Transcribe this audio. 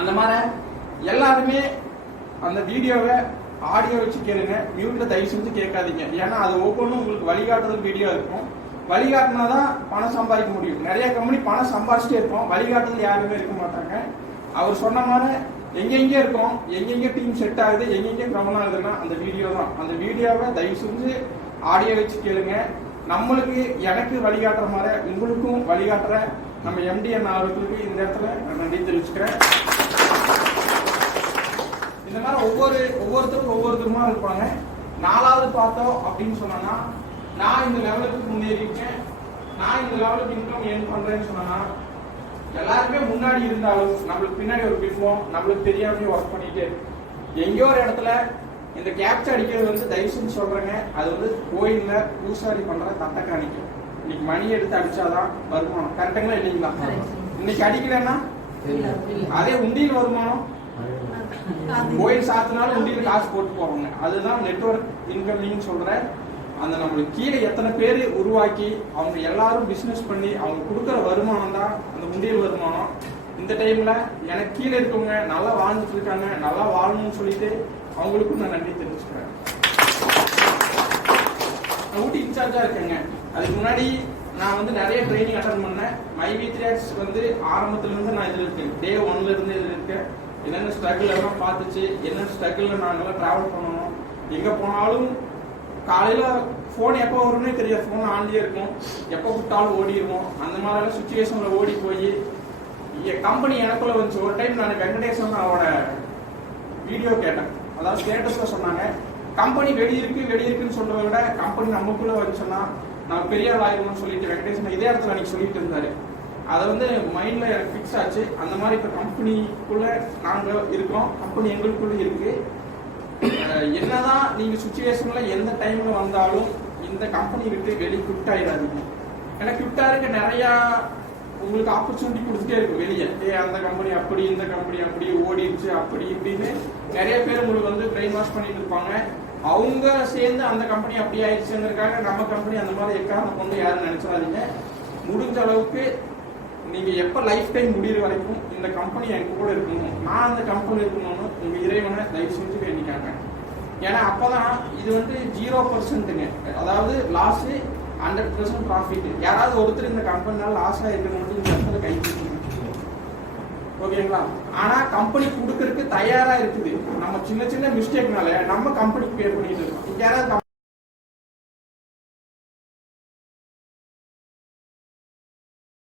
அந்த மாதிரி எல்லாருமே அந்த வீடியோவை ஆடியோ வச்சு கேளுங்க. மியூட்ல தயவு செஞ்சு கேட்காதீங்க. ஏன்னா அது ஒவ்வொன்றும் உங்களுக்கு வழிகாட்டுதல் வீடியோ இருக்கும். வழிகாட்டினா தான் பணம் சம்பாதிக்க முடியும். நிறைய கம்பெனி பணம் சம்பாதிச்சுட்டே இருப்போம் வழிகாட்டுதல் யாருமே இருக்க மாட்டாங்க. அவர் சொன்ன மாதிரி எங்கெங்கே இருக்கும் எங்கெங்கே டீம் செட் ஆகுது எங்கெங்கே கவனம் ஆகுதுன்னா அந்த வீடியோ தான். அந்த வீடியோவை தயவு செஞ்சு ஆடியோ வச்சு கேளுங்க. நம்மளுக்கு எனக்கு வழிகாட்டுற மாதிரி உங்களுக்கும் வழிகாட்டுற நம்ம எம்டிஎன் அவர்களுக்கு இந்த இடத்துல நான் நன்றி தெரிவிச்சுக்கிறேன். இந்த மாதிரி ஒவ்வொரு ஒவ்வொருத்தரும் ஒவ்வொருத்தருமா இருப்பாங்க. நாலாவது பார்த்தோம் அப்படின்னு சொன்னா நான் இந்த லெவலுக்கு முன்னேறிஇருக்கேன் நான் இந்த லெவலுக்கு இன்கம் ஏர்ன் பண்றேன்னு சொன்னா எல்லாருமே முன்னாடி இருந்தாலும் நம்மளுக்கு பின்னாடி ஒரு பிம்பம் நம்மளுக்கு தெரியாமலே ஒர்க் பண்ணிட்டே எங்கேயோ ஒரு இடத்துல இந்த கேப்சர் அடிக்கிறது வந்து தயவு செஞ்சு சொல்றேங்க. அது வந்து கோயில்ல பூசாரி பண்ற தட்டை காணிக்கும். இன்னைக்கு மணி எடுத்து அடிச்சாதான் வருமானம். கரெக்டுங்களா இல்லைங்களா. இன்னைக்கு அடிக்கலைன்னா. அதே உண்டியல் வருமானம் கோயில் சாத்தினாலும் உண்டியல் காசு போட்டு போவாங்க அதுதான் நெட்வொர்க் இன்கமிங் சொல்றேன் அந்த நம்மளுக்கு கீழே எத்தனை பேர் உருவாக்கி அவங்க எல்லாரும் பிசினஸ் பண்ணி அவங்க கொடுக்குற வருமானம் தான் அந்த உண்டியல் வருமானம். இந்த டைம்ல எனக்கு கீழே இருக்கவங்க நல்லா வாழ்ந்துட்டு இருக்காங்க நல்லா வாழணும்னு சொல்லிட்டு அவங்களுக்கும் நான் நன்றி தெரிஞ்சுக்கிறேன் நான் ஊட்டி இன்சார்ஜா இருக்கேங்க. அதுக்கு முன்னாடி நான் வந்து நிறைய ட்ரைனிங் அட்டன் பண்ணேன். மை வி வந்து ஆரம்பத்துல இருந்து நான் இதுல இருக்கேன். டே ஒன்ல இருந்து இதுல இருக்கேன். என்னென்ன ஸ்ட்ரகிள் எல்லாம் பார்த்துச்சு என்னென்ன ஸ்ட்ரகிள்ல நாங்கெல்லாம் ட்ராவல் பண்ணணும் எங்க போனாலும் காலையில ஃபோன் எப்போ வரும்னே தெரியாது. ஃபோன் ஆன்லயே இருக்கும். எப்போ விட்டாலும் ஓடிடுவோம் அந்த மாதிரிலாம் சுச்சுவேஷன்ல ஓடி போய் கம்பெனி எனக்குள்ள வந்துச்சு. ஒரு டைம் நான் வெங்கடேசன் அவரோட வீடியோ கேட்டேன். அதாவது ஸ்டேட்டஸில் சொன்னாங்க கம்பெனி வெடியிருக்கு வெடி இருக்குன்னு விட கம்பெனி நமக்குள்ள வந்துச்சுன்னா நான் பெரிய ஆள் ஆயிரும்னு சொல்லிட்டு வெங்கடேசன் இதே இடத்துல அன்னைக்கு சொல்லிட்டு இருந்தாரு. அதை வந்து மைண்ட்ல எனக்கு ஃபிக்ஸ் ஆச்சு. அந்த மாதிரி இப்போ கம்பெனிக்குள்ள நாங்கள் இருக்கோம். கம்பெனி எங்களுக்குள்ள இருக்கு. என்னதான் நீங்க சுச்சுவேஷன்ல எந்த டைம்ல வந்தாலும் இந்த கம்பெனி விட்டு வெளியே குவிட் ஆயிடாதீங்க. ஏன்னா குவிட்டா இருக்க நிறைய உங்களுக்கு ஆப்பர்ச்சுனிட்டி கொடுத்துட்டே இருக்கும் வெளியே. ஏ அந்த கம்பெனி அப்படி இந்த கம்பெனி அப்படி ஓடிடுச்சு அப்படி இப்படின்னு நிறைய பேர் உங்களுக்கு வந்து பிரெயின் வாஷ் பண்ணிட்டு இருப்பாங்க. அவங்க சேர்ந்து அந்த கம்பெனி அப்படி ஆயிடுச்சுங்கிறக்காக நம்ம கம்பெனி அந்த மாதிரி எக்காரணம் கொண்டு யாரும் நினைச்சிடாதீங்க. முடிஞ்ச அளவுக்கு நீங்க எப்ப லைஃப் டைம் முடியிற வரைக்கும் இந்த கம்பெனி என் கூட இருக்கணும். நான் அந்த கம்பெனி இருக்கணும்னு உங்க இறைவனை தயவு செஞ்சு வேண்டிக்காங்க. ஏன்னா அப்பதான் இது வந்து ஜீரோ பர்சன்ட்டுங்க அதாவது லாஸ் ஹண்ட்ரட் பர்சன்ட் ப்ராஃபிட் யாராவது ஒருத்தர் இந்த கம்பெனினால லாஸ் ஆயிருக்க மட்டும் இந்த இடத்துல கை ஓகேங்களா? ஆனா கம்பெனி கொடுக்கறதுக்கு தயாரா இருக்குது. நம்ம சின்ன சின்ன மிஸ்டேக்னால நம்ம கம்பெனிக்கு பே பண்ணிட்டு இருக்கோம். யாராவது